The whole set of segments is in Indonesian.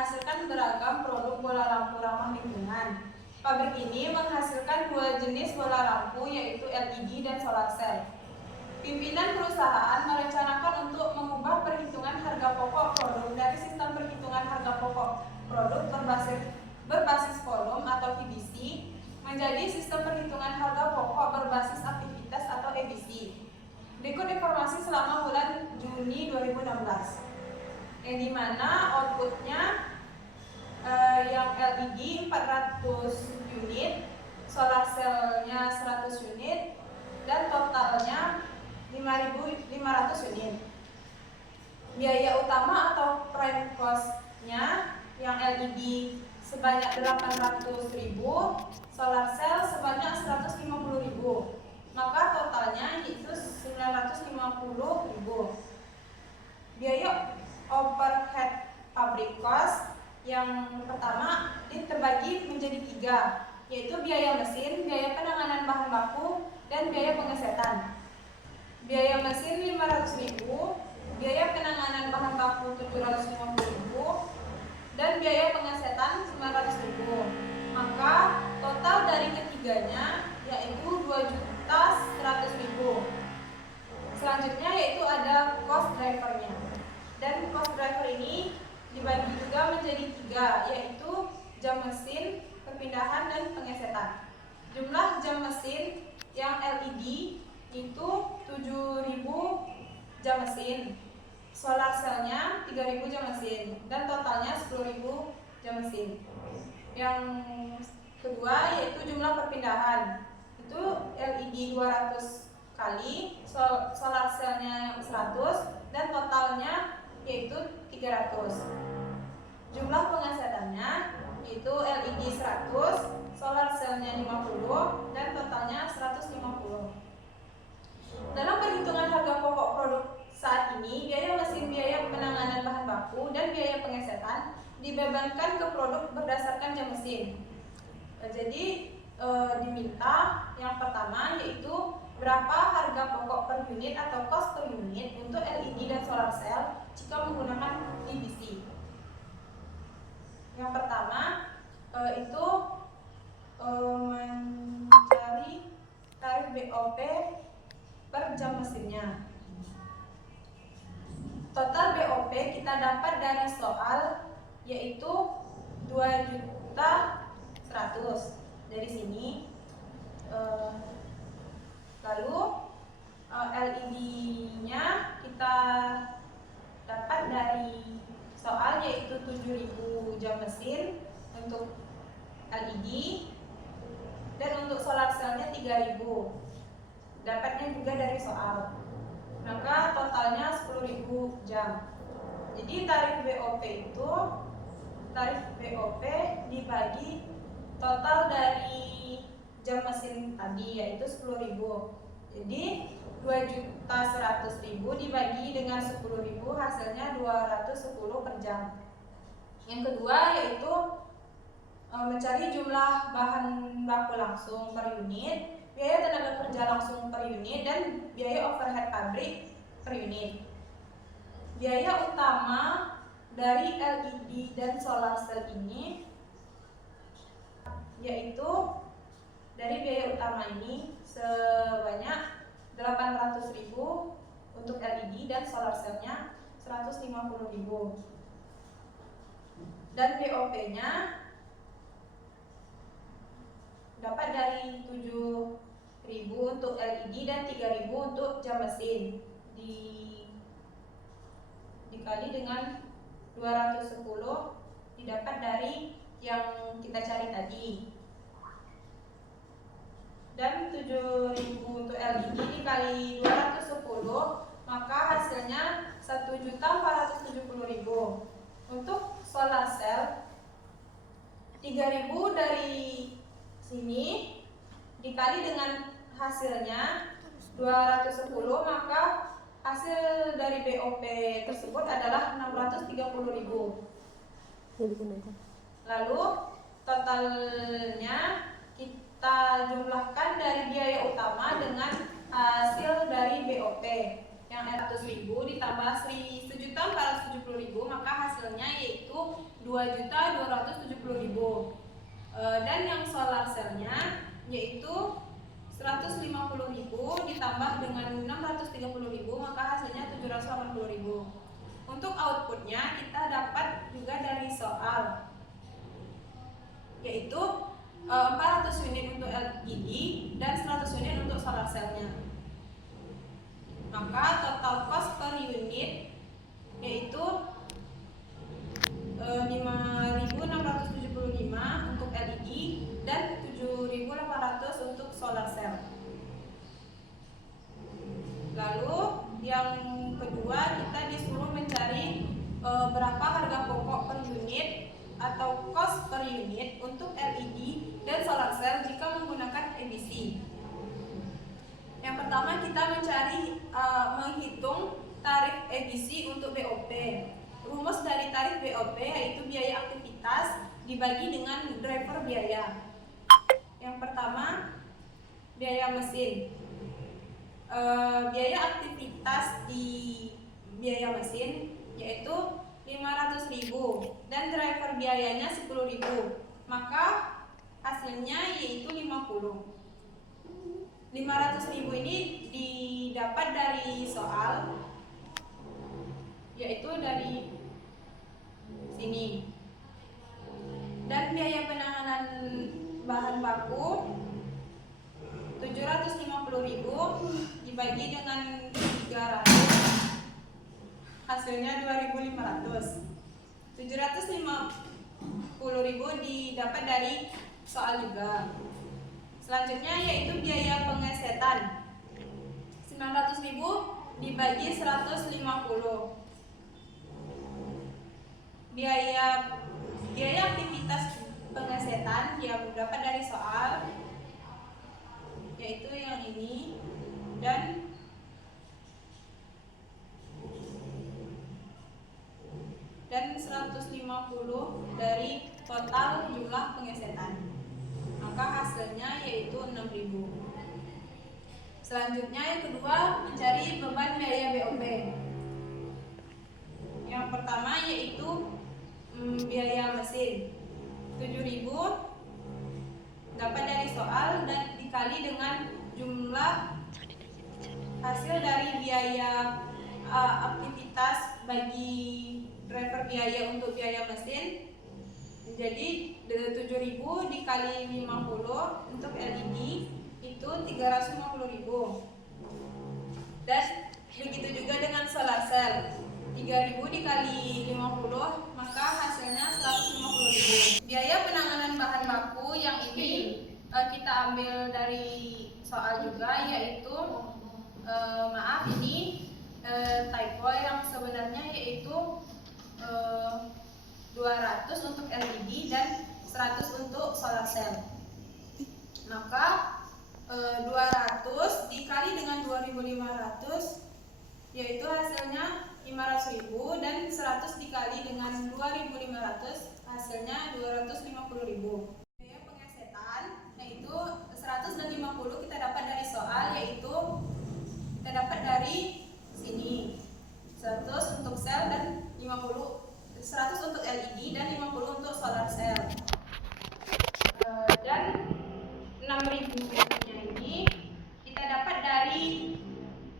menghasilkan beragam produk bola lampu ramah lingkungan. Pabrik ini menghasilkan dua jenis bola lampu, yaitu LED dan solar cell. Pimpinan perusahaan merencanakan untuk mengubah perhitungan harga pokok produk dari sistem perhitungan harga pokok produk berbasis volume atau PBC menjadi sistem perhitungan harga pokok berbasis aktivitas atau EBC. Berikut informasi selama bulan Juni 2016, yang dimana outputnya yang LED 400 unit, solar cell-nya 100 unit, dan totalnya 5.500 unit. Biaya utama atau prime cost-nya yang LED sebanyak 800.000, solar cell sebanyak 150.000. Maka totalnya yaitu 950.000. Biaya overhead pabrik cost yang pertama terbagi menjadi 3, yaitu biaya mesin, biaya penanganan bahan baku, dan biaya pengesetan. Biaya mesin 500.000, biaya penanganan bahan baku 750.000, dan biaya pengesetan 900.000. Maka total dari ketiganya yaitu 2.100.000. Selanjutnya yaitu ada cost drivernya. Dan cost driver ini dibagi juga menjadi 3, yaitu jam mesin, perpindahan, dan pengesetan. Jumlah jam mesin yang LED itu 7.000 jam mesin, solar cell-nya 3.000 jam mesin, dan totalnya 10.000 jam mesin. Yang kedua yaitu jumlah perpindahan, itu LED 200 kali, solar cell-nya 100, dan totalnya yaitu 300. Jumlah pengesetannya yaitu LED 100, solar cell-nya 50, dan totalnya 150. Dalam perhitungan harga pokok produk saat ini, biaya mesin, biaya penanganan bahan baku, dan biaya pengesetan dibebankan ke produk berdasarkan jam mesin. Jadi diminta yang pertama yaitu berapa harga pokok per unit atau cost per unit untuk LED dan solar cell jika menggunakan PBC. Yang pertama itu mencari tarif BOP per jam mesinnya. Total BOP kita dapat dari soal yaitu 2.100.000 dari sini. Lalu LED-nya kita dapat dari soal yaitu 7.000 jam mesin untuk LED, dan untuk solar cell-nya 3.000. Dapatnya juga dari soal. Maka totalnya 10.000 jam. Jadi tarif BOP dibagi total dari jam mesin tadi yaitu 10.000. Jadi 2.100.000 dibagi dengan 10.000 hasilnya 210 per jam. Yang kedua yaitu mencari jumlah bahan baku langsung per unit, biaya tenaga kerja langsung per unit, dan biaya overhead pabrik per unit. Biaya utama dari LED dan solar cell ini yaitu dari biaya utama ini sebanyak 800.000 untuk LED dan solar cell-nya 150.000. Dan BOP-nya dapat dari 7.000 untuk LED dan 3.000 untuk jam mesin, dikali dengan 210 didapat dari yang kita cari tadi. Dan 7.000 untuk LED dikali 210 maka hasilnya 1.470.000. Untuk solar cell 3.000 dari sini dikali dengan hasilnya 210 maka hasil dari BOP tersebut adalah 630.000. Lalu totalnya kita jumlahkan dari biaya utama dengan hasil dari BOP yang 100.000 ditambah 1.470.000 maka hasilnya yaitu 2.470.000 2.270.000. Dan yang solar cell-nya yaitu 150.000 ditambah dengan 630.000, maka hasilnya 780.000. Untuk outputnya kita dapat juga dari soal, yaitu 400 unit untuk LED dan 100 unit untuk solar cell-nya. Maka total cost per unit yaitu 5.675 untuk LED dan 7.800 untuk solar cell. Lalu yang kedua, kita disuruh mencari berapa harga pokok per unit atau cost per unit untuk LED dan solar cell jika menggunakan ABC. Yang pertama, kita menghitung tarif ABC untuk BOP. Rumus dari tarif BOP yaitu biaya aktivitas dibagi dengan driver biaya. Yang pertama, biaya mesin. Biaya aktivitas di biaya mesin yaitu 500.000 dan driver biayanya 10.000, maka hasilnya yaitu 50. 500.000 ini didapat dari soal, yaitu dari sini. Dan biaya penanganan bahan baku 750.000 dibagi dengan 300, hasilnya 2.500. 750.000 didapat dari soal juga. Selanjutnya yaitu biaya pengesetan 900.000 dibagi 150. Biaya aktivitas pengesetan yang dapat dari soal yaitu yang ini dan 150 dari total jumlah pengesetan, maka hasilnya yaitu 6.000. Selanjutnya yang kedua, mencari beban biaya BOP. Yang pertama yaitu biaya mesin 7.000 dapat dari soal dan dikali dengan jumlah hasil dari biaya aktivitas bagi driver biaya untuk biaya mesin. Jadi 7.000 dikali 50 untuk LED itu 350.000. Dan begitu juga dengan solar cell, 3.000 dikali 50 maka hasilnya 150.000. Biaya penanganan bahan baku yang ini kita ambil dari soal juga, yaitu maaf ini typo, yang sebenarnya yaitu 200 untuk LED dan 100 untuk solar cell. Maka 200 dikali dengan 2.500 yaitu hasilnya 500.000 dan 100 dikali dengan 2.500 hasilnya 250.000. Biaya pengesetan yaitu 100 dan 50 kita dapat dari soal, yaitu kita dapat dari sini 100 untuk sel dan 100 untuk LED dan 50 untuk solar cell. Dan 6.000 ini kita dapat dari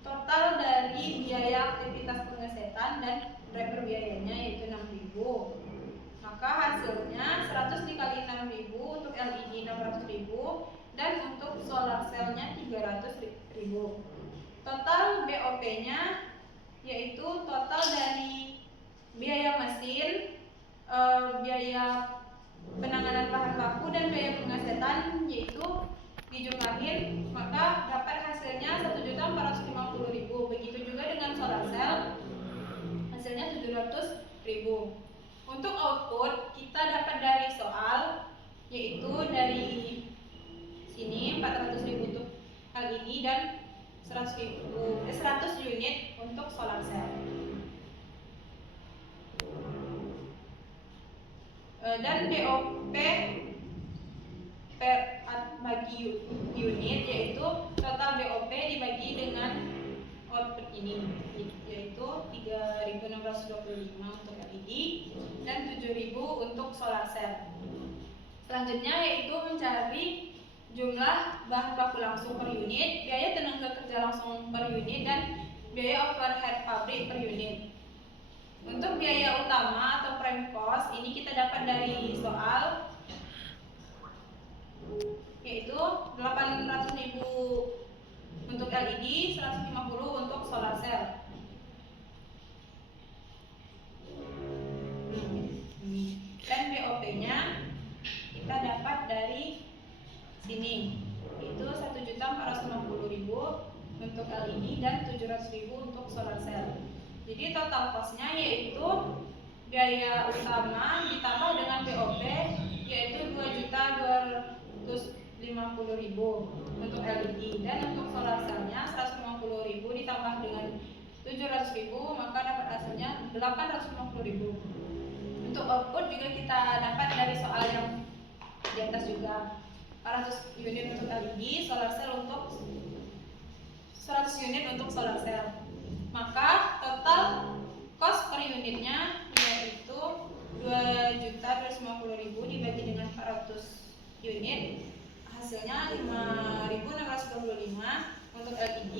total dari biaya aktivitas pengesetan dan driver biayanya yaitu 6.000. Maka hasilnya 100 dikali 6.000 untuk LED 600.000 dan untuk solar cell-nya 300.000. Total BOP-nya yaitu total dari biaya mesin, biaya penanganan bahan baku dan biaya pengesetan yaitu dijumlahin, maka dapat hasilnya 1.450.000. Begitu juga dengan solar cell, hasilnya 700.000. Untuk output kita dapat dari soal, yaitu dari sini 400.000 untuk LED dan 100 unit untuk solar cell. Dan BOP bagi unit yaitu total BOP dibagi dengan output ini, yaitu 3.625 untuk LED dan 700.000 7.000 untuk solar cell. Selanjutnya yaitu mencari jumlah bahan baku langsung per unit, biaya tenaga kerja langsung per unit, dan biaya overhead pabrik per unit. Untuk biaya utama atau prime cost ini kita dapat dari soal, yaitu 800.000 untuk LED, 150 untuk solar cell. Dan BOP-nya kita dapat dari sini, itu 1.450.000 untuk LED dan 700.000 untuk solar cell. Jadi total cost-nya yaitu biaya utama ditambah dengan BOP yaitu 2.250.000 untuk LED, dan untuk solar cell-nya 150.000 ditambah dengan 700.000 maka dapat hasilnya 850.000. Untuk output juga kita dapat dari soal yang di atas juga, 400 unit untuk LED, solar cell untuk 100 unit untuk solar cell. Maka total cost per unitnya yaitu 2.250.000 dibagi dengan 400 unit, hasilnya 5.625 untuk LED,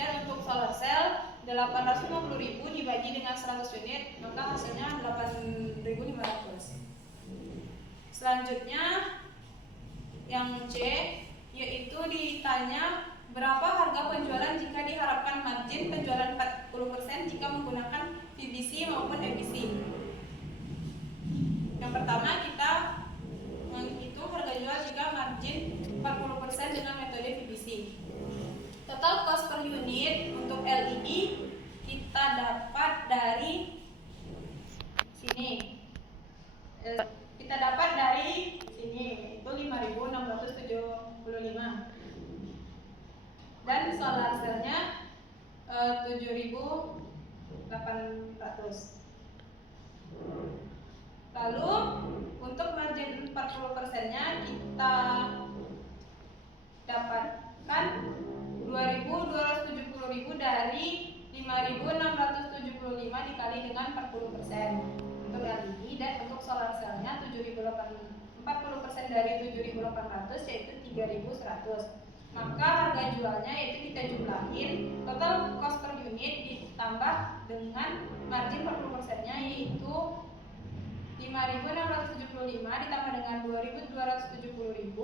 dan untuk solar cell 850.000 dibagi dengan 100 unit, maka hasilnya 8.500. Selanjutnya yang C, yaitu ditanya berapa harga penjualan jika diharapkan margin penjualan 40% jika menggunakan PVC maupun EVC. Yang pertama kita menghitung harga jual jika margin 40% dengan metode PVC. Total cost per unit untuk LED kita dapat dari sini. Kita dapat dari sini itu 5.675. Dan solar cell-nya 7.800. Lalu untuk margin 40%-nya kita dapatkan 2.270.000 dari 5.675 dikali dengan 40% untuk LED, dan untuk solar cell-nya 40% dari 7.800 yaitu 3.100. Maka harga jualnya yaitu kita jumlahin total cost per unit ditambah dengan margin 40%-nya yaitu 5.675 ditambah dengan 2.270.000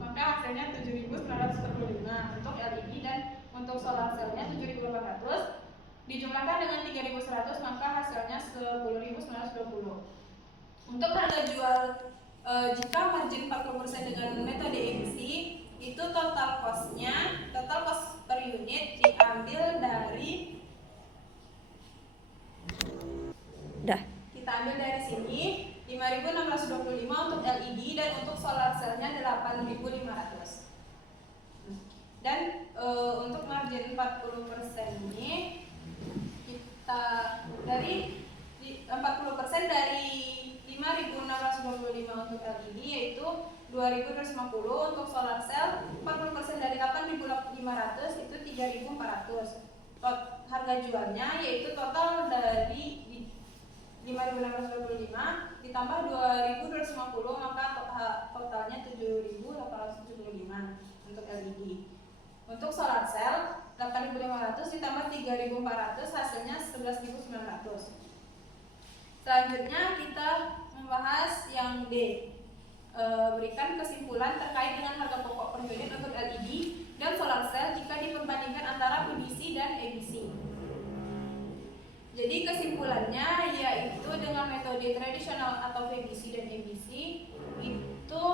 maka hasilnya 7.945 untuk LED, dan untuk solar cell-nya 7.800 dijumlahkan dengan 3.100 maka hasilnya 10.920. Untuk harga jual jika margin 40% dengan metode EVC itu total cost per unit diambil dari kita ambil dari sini 5.625 untuk LED, dan untuk solar cell-nya 8.500. Dan untuk margin 40% ini kita dari 40% dari 5.625 untuk LED yaitu 2.250, untuk solar cell 40% dari 8.500 itu 3.400. Harga jualnya yaitu total dari 5.625 ditambah 2.250 maka totalnya 7.875 untuk LED. Untuk solar cell 8.500 ditambah 3.400 hasilnya 11.900. Selanjutnya kita membahas yang D, berikan kesimpulan terkait dengan harga pokok per unit untuk LED dan solar cell jika diperbandingkan antara PVC dan EVC. Jadi kesimpulannya yaitu dengan metode tradisional atau PVC dan EVC itu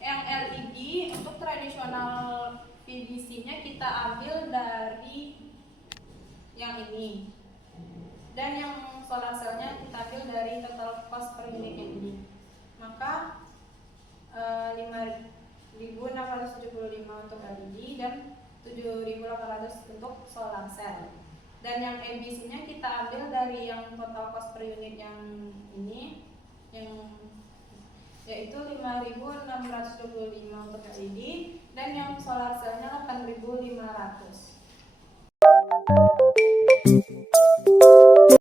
yang LED untuk tradisional PVC-nya kita ambil dari yang ini, dan yang solar cell-nya kita ambil dari total cost per unitnya ini. Maka 5.675 untuk LED dan 7.800 untuk solar cell. Dan yang EVC-nya kita ambil dari yang total cost per unit yang ini, yang yaitu 5.625 untuk LED, dan yang solar cell-nya 8.500.